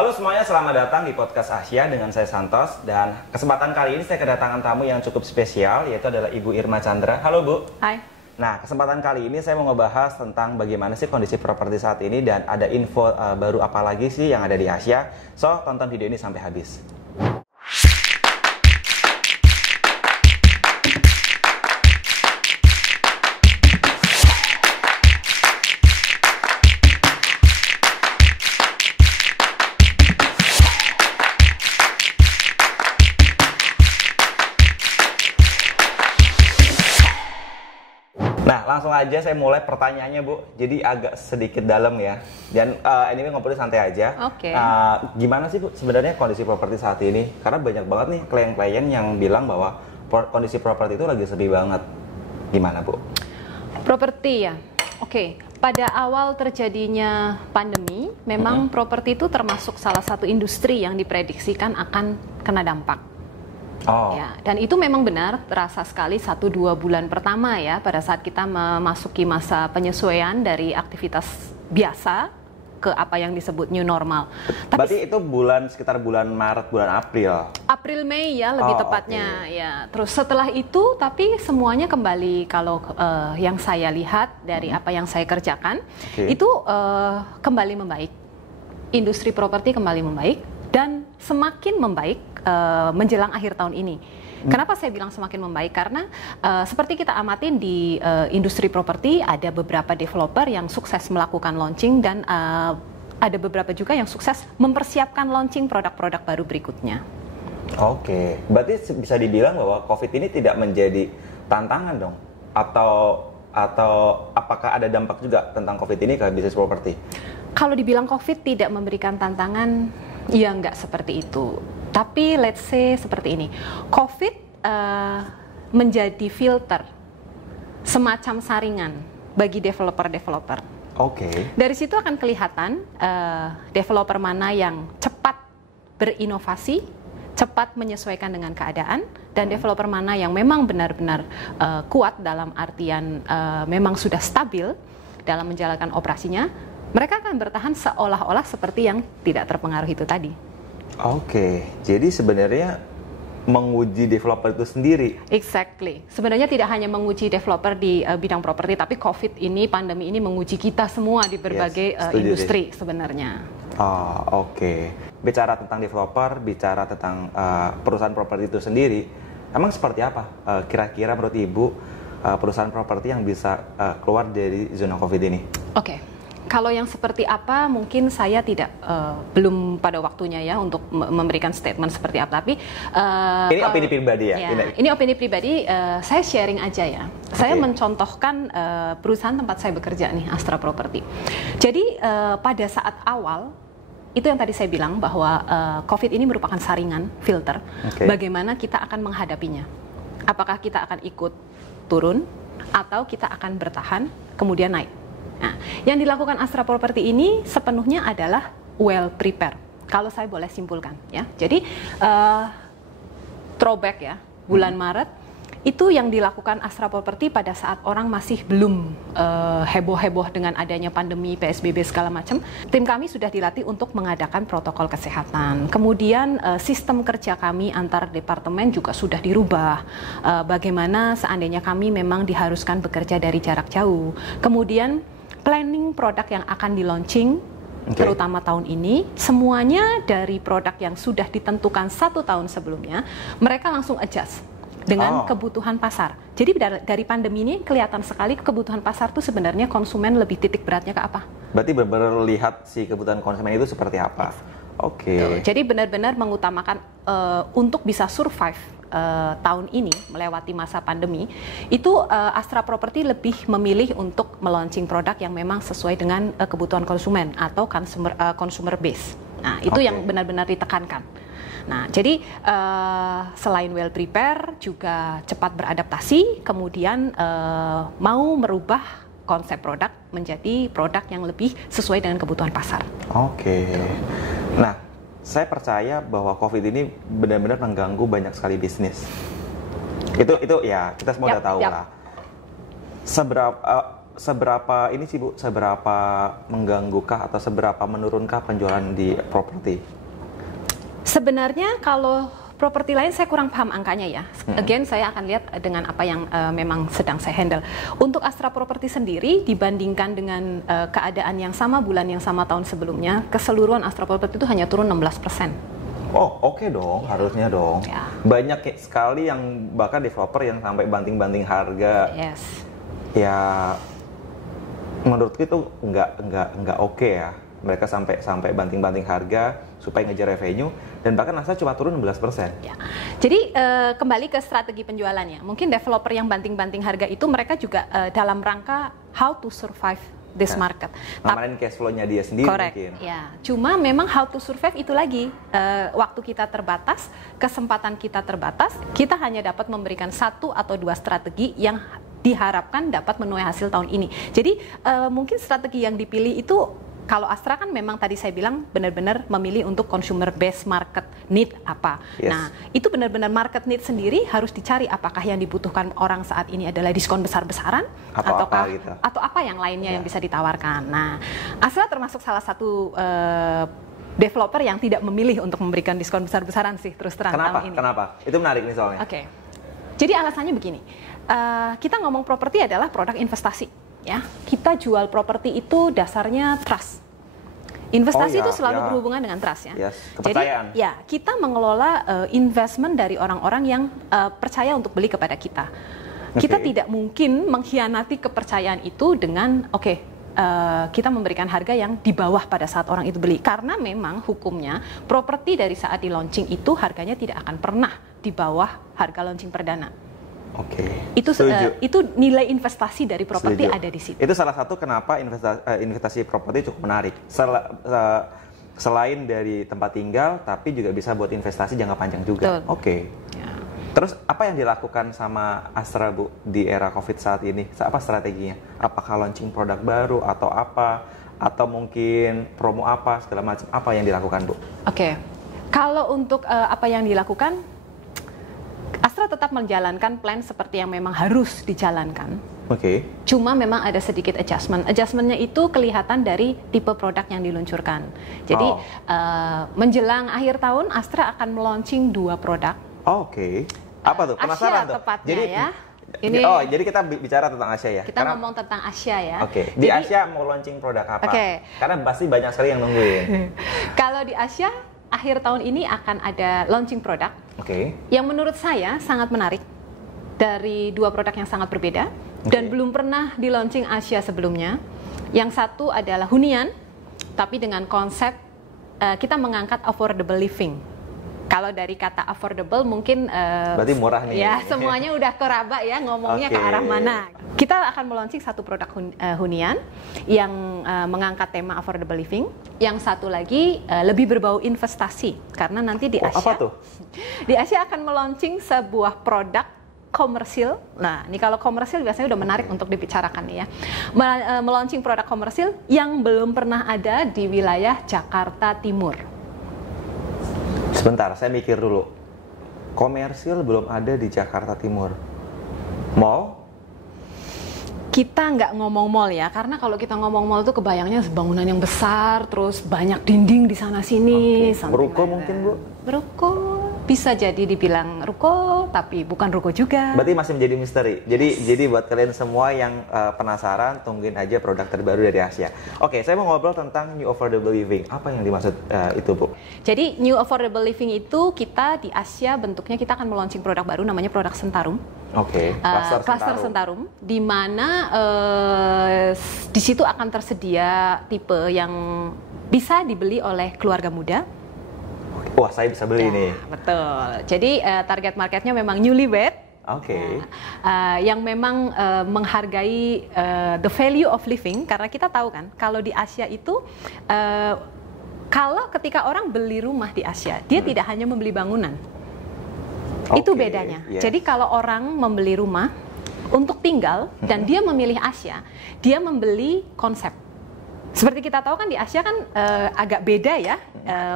Halo semuanya, selamat datang di Podcast Asia dengan saya Santos. Dan kesempatan kali ini saya kedatangan tamu yang cukup spesial, yaitu adalah Ibu Irma Chandra. Halo Bu. Hai. Nah, kesempatan kali ini saya mau ngebahas tentang bagaimana sih kondisi properti saat ini dan ada info baru apa lagi sih yang ada di Asia. So, tonton video ini sampai habis. Nah, langsung aja saya mulai pertanyaannya, Bu. Jadi agak sedikit dalam ya. Dan ini ngobrol santai aja. Oke. Gimana sih, Bu, sebenarnya kondisi properti saat ini? Karena banyak banget nih klien-klien yang bilang bahwa kondisi properti itu lagi sepi banget. Gimana, Bu? Properti ya. Oke. Pada awal terjadinya pandemi, memang properti itu termasuk salah satu industri yang diprediksikan akan kena dampak. Oh. Ya, dan itu memang benar terasa sekali 1-2 bulan pertama ya, pada saat kita memasuki masa penyesuaian dari aktivitas biasa ke apa yang disebut new normal. Berarti itu sekitar bulan Maret, bulan April. April Mei ya lebih tepatnya ya. Terus setelah itu tapi semuanya kembali, kalau yang saya lihat dari apa yang saya kerjakan itu kembali membaik. Industri properti kembali membaik dan semakin membaik menjelang akhir tahun ini. Kenapa saya bilang semakin membaik? Karena seperti kita amatin di industri properti, ada beberapa developer yang sukses melakukan launching dan ada beberapa juga yang sukses mempersiapkan launching produk-produk baru berikutnya. Oke, berarti bisa dibilang bahwa COVID ini tidak menjadi tantangan dong? Atau apakah ada dampak juga tentang COVID ini ke bisnis properti? Kalau dibilang COVID tidak memberikan tantangan, ya nggak seperti itu. Tapi let's say seperti ini, COVID menjadi filter, semacam saringan bagi developer-developer. Oke. Dari situ akan kelihatan developer mana yang cepat berinovasi, cepat menyesuaikan dengan keadaan, dan developer mana yang memang benar-benar kuat dalam artian memang sudah stabil dalam menjalankan operasinya. Mereka akan bertahan seolah-olah seperti yang tidak terpengaruh itu tadi. Oke, jadi sebenarnya menguji developer itu sendiri. Exactly. Sebenarnya tidak hanya menguji developer di bidang properti, tapi COVID ini, pandemi ini menguji kita semua di berbagai industri sebenarnya. Oh, oke. Bicara tentang developer, bicara tentang perusahaan properti itu sendiri, emang seperti apa kira-kira menurut Ibu perusahaan properti yang bisa keluar dari zona COVID ini? Oke. Kalau yang seperti apa mungkin saya tidak belum pada waktunya ya untuk memberikan statement seperti apa, tapi ini opini pribadi ya? Ini opini pribadi, saya sharing aja ya. Saya mencontohkan perusahaan tempat saya bekerja nih, Astra Property. Jadi pada saat awal itu yang tadi saya bilang bahwa COVID ini merupakan saringan, filter. Bagaimana kita akan menghadapinya? Apakah kita akan ikut turun atau kita akan bertahan kemudian naik? Nah, yang dilakukan Astra Property ini sepenuhnya adalah well prepare. Kalau saya boleh simpulkan, ya. Jadi throwback ya, bulan Maret itu yang dilakukan Astra Property pada saat orang masih belum heboh-heboh dengan adanya pandemi, PSBB segala macam. Tim kami sudah dilatih untuk mengadakan protokol kesehatan. Kemudian sistem kerja kami antar departemen juga sudah dirubah. Bagaimana seandainya kami memang diharuskan bekerja dari jarak jauh. Kemudian planning produk yang akan di-launching, terutama tahun ini, semuanya dari produk yang sudah ditentukan 1 tahun sebelumnya, mereka langsung adjust dengan kebutuhan pasar. Jadi dari pandemi ini kelihatan sekali kebutuhan pasar itu sebenarnya konsumen lebih titik beratnya ke apa. Berarti benar-benar lihat si kebutuhan konsumen itu seperti apa. Oke. Jadi benar-benar mengutamakan untuk bisa survive tahun ini melewati masa pandemi, itu Astra Property lebih memilih untuk melaunching produk yang memang sesuai dengan kebutuhan konsumen atau consumer base. Nah, itu yang benar-benar ditekankan. Nah, jadi selain well prepare, juga cepat beradaptasi, kemudian mau merubah konsep produk menjadi produk yang lebih sesuai dengan kebutuhan pasar. Oke. Nah, saya percaya bahwa COVID ini benar-benar mengganggu banyak sekali bisnis. Itu ya kita semua udah tahu lah. Seberapa seberapa ini sih Bu, seberapa mengganggukah atau seberapa menurunkah penjualan di properti? Sebenarnya kalau properti lain saya kurang paham angkanya ya. Again saya akan lihat dengan apa yang memang sedang saya handle. Untuk Astra Property sendiri dibandingkan dengan keadaan yang sama bulan yang sama tahun sebelumnya, keseluruhan Astra Property itu hanya turun 16%. Oh oke dong, harusnya dong. Ya. Banyak sekali yang bahkan developer yang sampai banting-banting harga. Yes. Ya menurutku itu nggak oke ya. Mereka sampai banting-banting harga supaya ngejar revenue, dan bahkan Astra cuma turun 16%. Ya. Jadi kembali ke strategi penjualannya. Mungkin developer yang banting-banting harga itu mereka juga dalam rangka how to survive this market. Ngamarin cash flow-nya dia sendiri. Correct. Mungkin. Ya. Cuma memang how to survive itu lagi waktu kita terbatas, kesempatan kita terbatas, kita hanya dapat memberikan 1 atau 2 strategi yang diharapkan dapat menuai hasil tahun ini. Jadi mungkin strategi yang dipilih itu, kalau Astra kan memang tadi saya bilang benar-benar memilih untuk consumer based market need apa. Yes. Nah, itu benar-benar market need sendiri harus dicari apakah yang dibutuhkan orang saat ini adalah diskon besar-besaran atau apa yang lainnya yang bisa ditawarkan. Nah, Astra termasuk salah satu developer yang tidak memilih untuk memberikan diskon besar-besaran sih terus terang tahun ini. Kenapa? Itu menarik nih soalnya. Oke. Jadi alasannya begini. Kita ngomong properti adalah produk investasi. Ya, kita jual properti itu dasarnya trust. Investasi itu selalu berhubungan dengan trust ya. Yes, kepercayaan. Jadi ya kita mengelola investment dari orang-orang yang percaya untuk beli kepada kita. Kita tidak mungkin mengkhianati kepercayaan itu dengan kita memberikan harga yang di bawah pada saat orang itu beli. Karena memang hukumnya properti dari saat di launching itu harganya tidak akan pernah di bawah harga launching perdana. Oke. Itu nilai investasi dari properti ada di situ. Itu salah satu kenapa investasi properti cukup menarik. Selain dari tempat tinggal, tapi juga bisa buat investasi jangka panjang juga. Oke. Ya. Terus apa yang dilakukan sama Astra Bu di era COVID saat ini? Apa strateginya? Apakah launching produk baru atau apa? Atau mungkin promo apa segala macam? Apa yang dilakukan Bu? Oke. Kalau untuk apa yang dilakukan, Astra tetap menjalankan plan seperti yang memang harus dijalankan. Oke. Cuma memang ada sedikit adjustment. Adjustmentnya itu kelihatan dari tipe produk yang diluncurkan. Jadi menjelang akhir tahun Astra akan melaunching 2 produk. Oke. Apa tuh? Penasaran tuh. Tepatnya ya. Jadi kita bicara tentang Asia ya? Kita ngomong tentang Asia ya. Oke. Di Asia mau launching produk apa? Karena pasti banyak sekali yang nungguin. Kalau di Asia akhir tahun ini akan ada launching produk yang menurut saya sangat menarik dari 2 produk yang sangat berbeda dan belum pernah di launching Asia sebelumnya. Yang satu adalah hunian, tapi dengan konsep kita mengangkat affordable living. Kalau dari kata affordable mungkin berarti murah nih. Ya, semuanya udah keraba ya ngomongnya ke arah mana. Kita akan melaunching 1 produk hunian yang mengangkat tema affordable living. Yang satu lagi lebih berbau investasi karena nanti di Asia. Apa tuh? Di Asia akan melaunching sebuah produk komersil. Nah, ini kalau komersil biasanya udah menarik untuk dibicarakan nih ya. Melaunching produk komersil yang belum pernah ada di wilayah Jakarta Timur. Sebentar, saya mikir dulu. Komersil belum ada di Jakarta Timur. Mall? Kita nggak ngomong mall ya, karena kalau kita ngomong mall itu kebayangnya bangunan yang besar, terus banyak dinding di sana sini. Ruko mungkin Bu? Ruko bisa jadi dibilang ruko, tapi bukan ruko juga. Berarti masih menjadi misteri. Jadi buat kalian semua yang penasaran, tungguin aja produk terbaru dari Asia. Oke, saya mau ngobrol tentang New Affordable Living. Apa yang dimaksud itu Bu? Jadi New Affordable Living itu kita di Asia bentuknya kita akan melaunching produk baru namanya produk Sentarum. Cluster Sentarum, di mana di situ akan tersedia tipe yang bisa dibeli oleh keluarga muda. Wah, saya bisa beli nih. Betul. Jadi target marketnya memang newlywed. Yang memang menghargai the value of living, karena kita tahu kan kalau di Asia itu kalau ketika orang beli rumah di Asia, dia tidak hanya membeli bangunan. Itu bedanya. Jadi kalau orang membeli rumah untuk tinggal dan dia memilih Asia, dia membeli konsep. Seperti kita tahu kan di Asia kan agak beda ya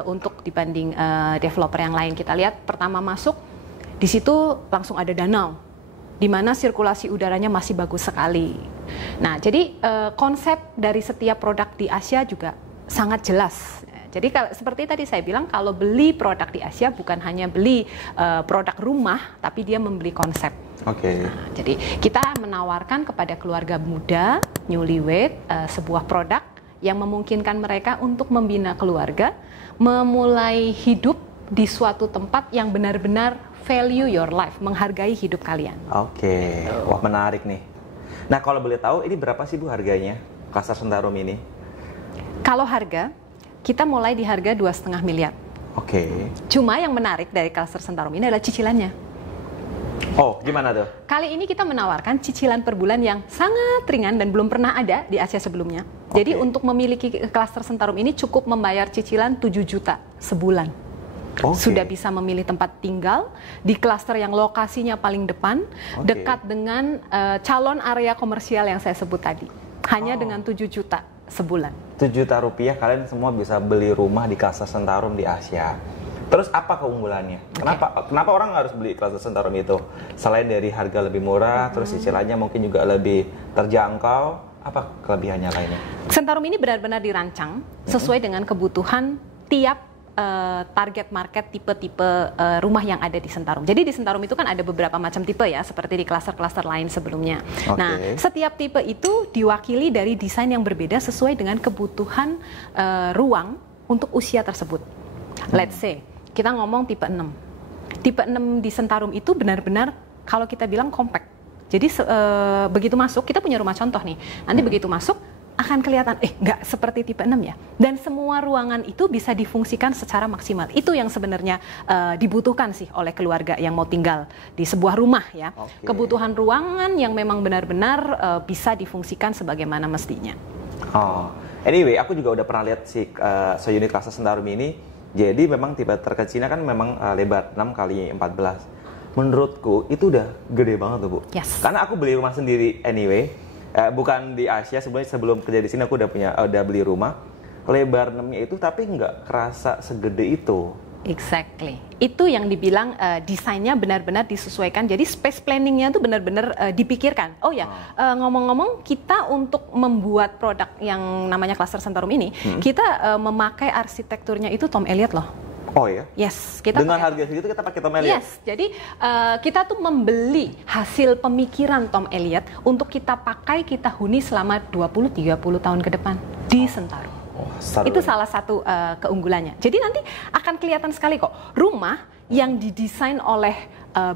untuk dibanding developer yang lain. Kita lihat pertama masuk di situ langsung ada danau. di mana sirkulasi udaranya masih bagus sekali. Nah, jadi konsep dari setiap produk di Asia juga sangat jelas. Jadi seperti tadi saya bilang, kalau beli produk di Asia bukan hanya beli produk rumah, tapi dia membeli konsep. Oke. Nah, jadi kita menawarkan kepada keluarga muda, newlywed, sebuah produk yang memungkinkan mereka untuk membina keluarga, memulai hidup di suatu tempat yang benar-benar value your life, menghargai hidup kalian. Oke. Wah, menarik nih. Nah, kalau boleh tahu ini berapa sih Bu harganya Cluster Centarum ini? Kalau harga, kita mulai di harga 2,5 miliar. Oke. Cuma yang menarik dari Cluster Centarum ini adalah cicilannya. Oh, gimana tuh? Kali ini kita menawarkan cicilan per bulan yang sangat ringan dan belum pernah ada di Asia sebelumnya. Jadi untuk memiliki Cluster Centarum ini cukup membayar cicilan 7 juta sebulan. Sudah bisa memilih tempat tinggal di klaster yang lokasinya paling depan, dekat dengan calon area komersial yang saya sebut tadi. Hanya dengan 7 juta sebulan. 7 juta rupiah kalian semua bisa beli rumah di Cluster Centarum di Asia. Terus apa keunggulannya? Kenapa orang harus beli Cluster Centarum itu? Selain dari harga lebih murah, terus cicilannya mungkin juga lebih terjangkau, apa kelebihannya lainnya? Centarum ini benar-benar dirancang sesuai dengan kebutuhan tiap target market tipe-tipe rumah yang ada di Centarum. Jadi di Centarum itu kan ada beberapa macam tipe ya, seperti di klaster-klaster lain sebelumnya. Nah, setiap tipe itu diwakili dari desain yang berbeda sesuai dengan kebutuhan ruang untuk usia tersebut. Let's say, kita ngomong tipe 6. Tipe 6 di Centarum itu benar-benar kalau kita bilang compact. Jadi begitu masuk, kita punya rumah contoh nih. Nanti begitu masuk, akan kelihatan, nggak seperti tipe 6 ya. Dan semua ruangan itu bisa difungsikan secara maksimal. Itu yang sebenarnya dibutuhkan sih oleh keluarga yang mau tinggal di sebuah rumah ya. Kebutuhan ruangan yang memang benar-benar bisa difungsikan sebagaimana mestinya. Anyway, aku juga udah pernah lihat si unit Cluster Centarum ini. Jadi memang tipe terkecilnya kan memang lebar 6 kali 14. Menurutku itu udah gede banget tuh Bu. Yes. Karena aku beli rumah sendiri anyway. Bukan di Asia, sebenarnya sebelum kerja di sini aku udah beli rumah lebar 6-nya itu, tapi nggak kerasa segede itu. Exactly, itu yang dibilang desainnya benar-benar disesuaikan. Jadi space planningnya itu benar-benar dipikirkan. Ngomong-ngomong, kita untuk membuat produk yang namanya Cluster Centarum ini, kita memakai arsitekturnya itu Tom Elliott loh. Oh ya? Yes, kita dengan harga segitu kita pakai Tom Elliott. Yes, jadi kita tuh membeli hasil pemikiran Tom Elliott untuk kita pakai, kita huni selama 20-30 tahun ke depan di Centarum. Itu salah satu keunggulannya. Jadi nanti akan kelihatan sekali kok rumah yang didesain oleh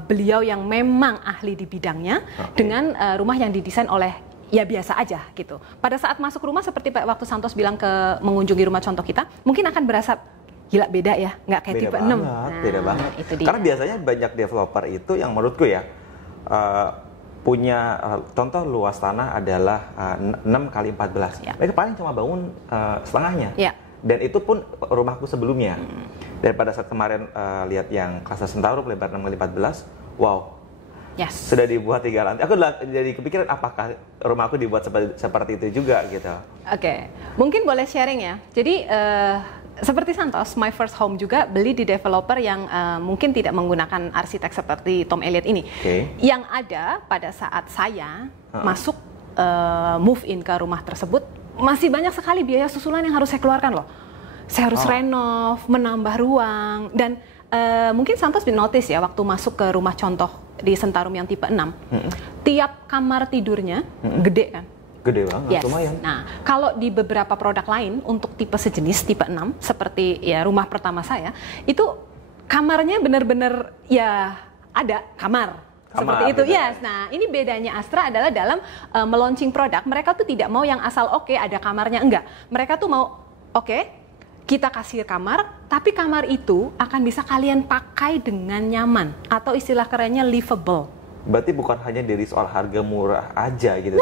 beliau yang memang ahli di bidangnya dengan rumah yang didesain oleh ya biasa aja gitu. Pada saat masuk rumah seperti waktu Santos bilang mengunjungi rumah contoh kita, mungkin akan berasa gila beda ya, nggak kayak tipe 6. Beda banget. Itu dia. Karena biasanya banyak developer itu yang menurutku ya punya contoh luas tanah adalah 6 kali 14. Ya. Mereka paling cuma bangun setengahnya. Ya. Dan itu pun rumahku sebelumnya. Dan pada saat kemarin lihat yang Cluster Centarum lebar 6 kali 14, wow. Yes. Sudah dibuat 3 lantai. Aku jadi kepikiran apakah rumahku dibuat seperti itu juga gitu. Oke. Mungkin boleh sharing ya. Jadi seperti Santos, My First Home juga beli di developer yang mungkin tidak menggunakan arsitek seperti Tom Elliott ini. Yang ada pada saat saya masuk move in ke rumah tersebut, masih banyak sekali biaya susulan yang harus saya keluarkan loh. Saya harus renov, menambah ruang, dan mungkin Santos notice ya waktu masuk ke rumah contoh di Centarum yang tipe 6, tiap kamar tidurnya gede kan? Gede banget, lumayan. Nah, kalau di beberapa produk lain untuk tipe sejenis, tipe 6, seperti ya rumah pertama saya, itu kamarnya benar-benar ya ada kamar seperti itu. Yes. Nah, ini bedanya Astra adalah dalam meluncing produk, mereka tuh tidak mau yang asal ada kamarnya, enggak. Mereka tuh mau kita kasih kamar, tapi kamar itu akan bisa kalian pakai dengan nyaman, atau istilah kerennya livable. Berarti bukan hanya dari soal harga murah aja gitu.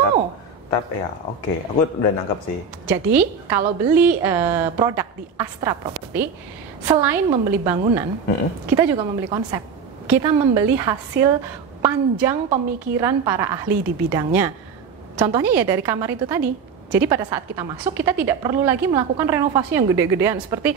Tapi ya aku udah nangkep sih. Jadi kalau beli produk di Astra Property, selain membeli bangunan, kita juga membeli konsep. Kita membeli hasil panjang pemikiran para ahli di bidangnya. Contohnya ya dari kamar itu tadi. Jadi pada saat kita masuk, kita tidak perlu lagi melakukan renovasi yang gede-gedean seperti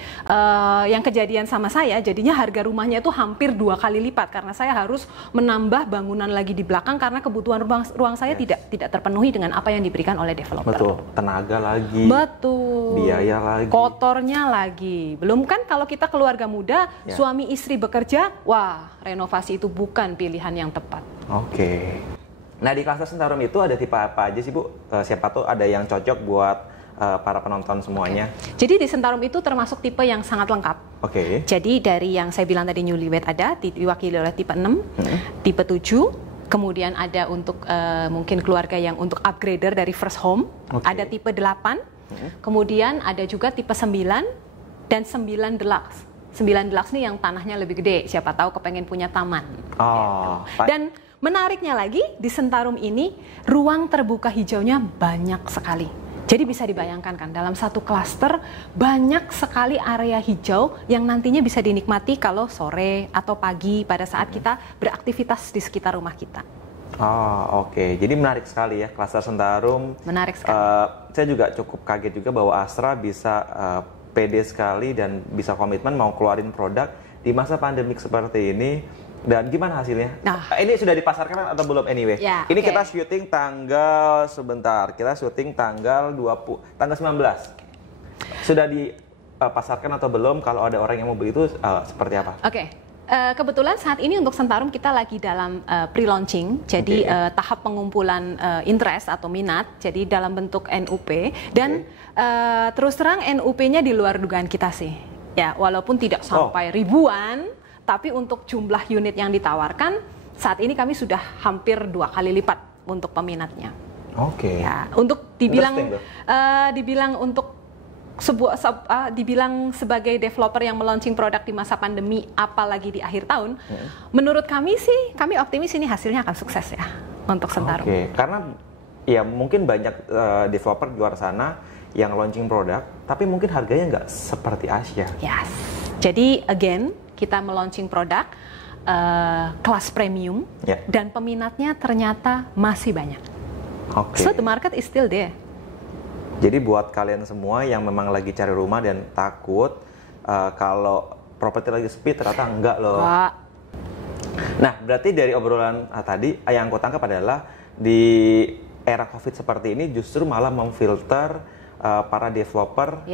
yang kejadian sama saya. Jadinya harga rumahnya itu hampir 2 kali lipat karena saya harus menambah bangunan lagi di belakang karena kebutuhan ruang saya tidak terpenuhi dengan apa yang diberikan oleh developer. Betul, tenaga lagi. Betul. Biaya lagi. Kotornya lagi. Belum kan kalau kita keluarga muda, suami istri bekerja, wah renovasi itu bukan pilihan yang tepat. Oke. Nah di klaster Centarum itu ada tipe apa aja sih Bu? Siapa tuh ada yang cocok buat para penonton semuanya? Jadi di Centarum itu termasuk tipe yang sangat lengkap. Oke. Jadi dari yang saya bilang tadi newlywed ada, diwakili oleh tipe 6, tipe 7, kemudian ada untuk mungkin keluarga yang untuk upgrader dari first home, ada tipe 8, kemudian ada juga tipe 9 dan 9 deluxe. 9 deluxe nih yang tanahnya lebih gede, siapa tahu kepengen punya taman. Oh, gitu. Dan menariknya lagi, di Centarum ini ruang terbuka hijaunya banyak sekali. Jadi bisa dibayangkan kan, dalam satu klaster banyak sekali area hijau yang nantinya bisa dinikmati kalau sore atau pagi pada saat kita beraktivitas di sekitar rumah kita. Oh, oke. Jadi menarik sekali ya klaster Centarum. Menarik sekali. Saya juga cukup kaget juga bahwa Astra bisa pede sekali dan bisa komitmen mau keluarin produk di masa pandemik seperti ini. Dan gimana hasilnya? Nah, ini sudah dipasarkan atau belum anyway? Ya, ini kita syuting tanggal Kita syuting tanggal 19. Sudah dipasarkan atau belum? Kalau ada orang yang mau beli itu seperti apa? Oke. Kebetulan saat ini untuk Centarum kita lagi dalam pre-launching, jadi tahap pengumpulan interest atau minat, jadi dalam bentuk NUP dan terus terang NUP-nya di luar dugaan kita sih, ya walaupun tidak sampai ribuan, tapi untuk jumlah unit yang ditawarkan saat ini kami sudah hampir 2 kali lipat untuk peminatnya. Oke. Ya, untuk dibilang untuk dibilang sebagai developer yang meluncing produk di masa pandemi, apalagi di akhir tahun, menurut kami sih, kami optimis ini hasilnya akan sukses ya untuk Centarum. Oke, karena ya mungkin banyak developer di luar sana yang launching produk, tapi mungkin harganya nggak seperti Asia. Yes. Jadi again, kita meluncing produk kelas premium dan peminatnya ternyata masih banyak. Okay. So the market is still there. Jadi buat kalian semua yang memang lagi cari rumah dan takut kalau properti lagi sepi, ternyata enggak loh. Wah. Nah, berarti dari obrolan tadi yang aku tangkap adalah di era COVID seperti ini justru malah memfilter para developer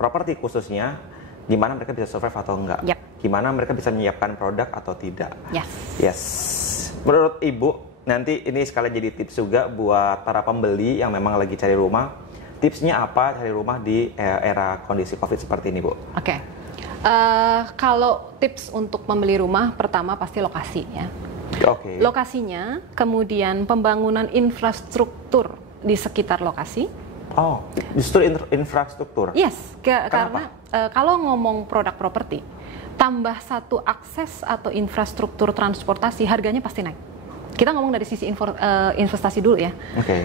properti khususnya, gimana mereka bisa survive atau enggak, gimana mereka bisa menyiapkan produk atau tidak. Yes. Menurut Ibu, nanti ini sekalian jadi tips juga buat para pembeli yang memang lagi cari rumah. Tipsnya apa cari rumah di era kondisi COVID seperti ini, Bu? Oke. Kalau tips untuk membeli rumah, pertama pasti lokasi ya. Oke. Lokasinya, kemudian pembangunan infrastruktur di sekitar lokasi. Oh, justru infrastruktur? Yes, karena kalau ngomong produk properti, tambah satu akses atau infrastruktur transportasi, harganya pasti naik. Kita ngomong dari sisi investasi dulu ya.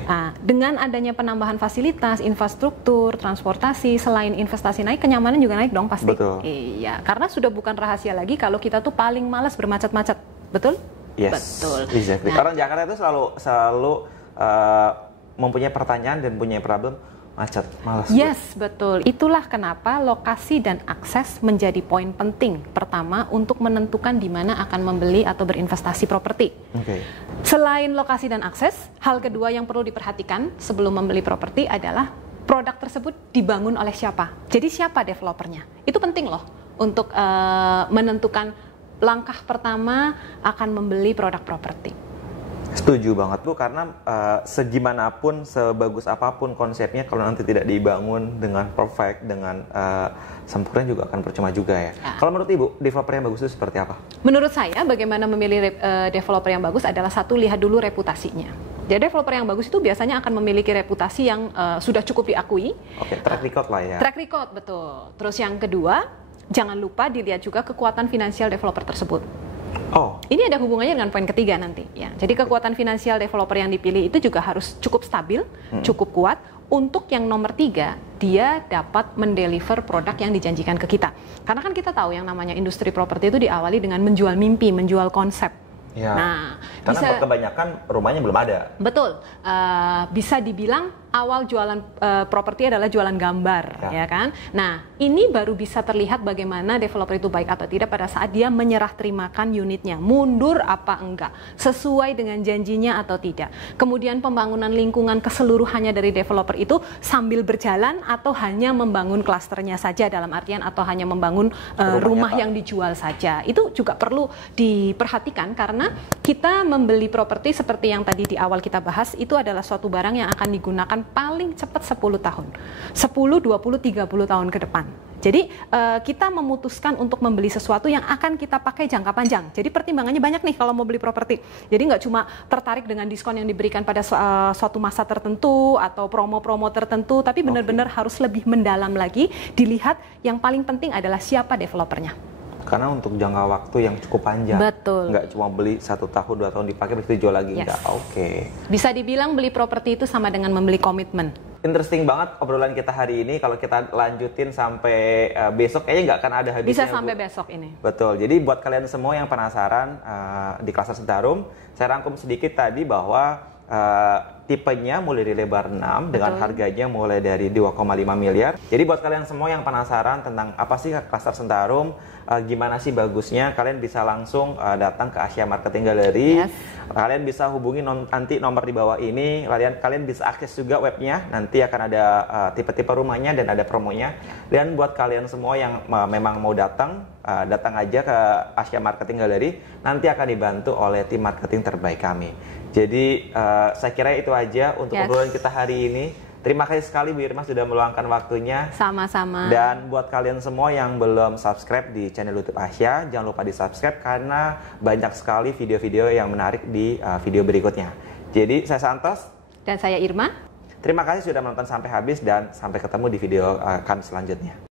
Nah, dengan adanya penambahan fasilitas, infrastruktur, transportasi, selain investasi naik, kenyamanan juga naik dong pasti. Betul. Iya, karena sudah bukan rahasia lagi kalau kita tuh paling malas bermacet-macet, betul? Yes, betul. Exactly. Karena Jakarta itu selalu mempunyai pertanyaan dan punya problem macet, malas. Yes, betul. Itulah kenapa lokasi dan akses menjadi poin penting pertama untuk menentukan di mana akan membeli atau berinvestasi properti. Selain lokasi dan akses, hal kedua yang perlu diperhatikan sebelum membeli properti adalah produk tersebut dibangun oleh siapa. Jadi siapa developernya? Itu penting loh untuk menentukan langkah pertama akan membeli produk properti. Setuju banget Bu, karena segimanapun, sebagus apapun konsepnya, kalau nanti tidak dibangun dengan perfect, dengan sempurna juga akan percuma juga ya. Kalau menurut Ibu, developer yang bagus itu seperti apa? Menurut saya, bagaimana memilih developer yang bagus adalah satu, lihat dulu reputasinya. Jadi developer yang bagus itu biasanya akan memiliki reputasi yang sudah cukup diakui. Track record lah ya. Track record, betul. Terus yang kedua, jangan lupa dilihat juga kekuatan finansial developer tersebut. Ini ada hubungannya dengan poin ketiga nanti ya. Jadi kekuatan finansial developer yang dipilih itu juga harus cukup stabil, cukup kuat. Untuk yang nomor 3, dia dapat mendeliver produk yang dijanjikan ke kita. Karena kan kita tahu yang namanya industri properti itu diawali dengan menjual mimpi, menjual konsep. Ya, karena kebanyakan rumahnya belum ada. Betul, bisa dibilang awal jualan properti adalah jualan gambar, ya kan? Nah, ini baru bisa terlihat bagaimana developer itu baik atau tidak pada saat dia menyerah terimakan unitnya, mundur apa enggak, sesuai dengan janjinya atau tidak. Kemudian pembangunan lingkungan keseluruhannya dari developer itu sambil berjalan atau hanya membangun klasternya saja, dalam artian atau hanya membangun rumah yang dijual saja. Itu juga perlu diperhatikan karena kita membeli properti seperti yang tadi di awal kita bahas, itu adalah suatu barang yang akan digunakan paling cepat 10 tahun. 10, 20, 30 tahun ke depan. Jadi kita memutuskan untuk membeli sesuatu yang akan kita pakai jangka panjang. Jadi pertimbangannya banyak nih kalau mau beli properti. Jadi nggak cuma tertarik dengan diskon yang diberikan pada suatu masa tertentu atau promo-promo tertentu, tapi benar-benar harus lebih mendalam lagi, dilihat yang paling penting adalah siapa developernya. Karena untuk jangka waktu yang cukup panjang. Betul. Nggak cuma beli 1 tahun, 2 tahun dipakai, habis itu jual lagi. Yes. Enggak. Oke. Bisa dibilang beli properti itu sama dengan membeli komitmen. Interesting banget obrolan kita hari ini. Kalau kita lanjutin sampai besok, kayaknya nggak akan ada habisnya. Bisa sampai besok ini. Betul. Jadi buat kalian semua yang penasaran di Klaster Centarum, saya rangkum sedikit tadi bahwa tipenya mulai dari lebar 6 dengan harganya mulai dari 2,5 miliar. Jadi buat kalian semua yang penasaran tentang apa sih Klaster Centarum, gimana sih bagusnya, kalian bisa langsung datang ke Asia Marketing Gallery. Yes. Kalian bisa hubungi nanti nomor di bawah ini. Kalian bisa akses juga webnya. Nanti akan ada tipe-tipe rumahnya dan ada promonya. Dan buat kalian semua yang memang mau datang aja ke Asia Marketing Gallery. Nanti akan dibantu oleh tim marketing terbaik kami. Jadi saya kira itu aja untuk obrolan kita hari ini. Terima kasih sekali Bu Irma sudah meluangkan waktunya. Sama-sama. Dan buat kalian semua yang belum subscribe di channel YouTube Asia, jangan lupa di subscribe karena banyak sekali video-video yang menarik di video berikutnya. Jadi saya Santos. Dan saya Irma. Terima kasih sudah menonton sampai habis dan sampai ketemu di video kami selanjutnya.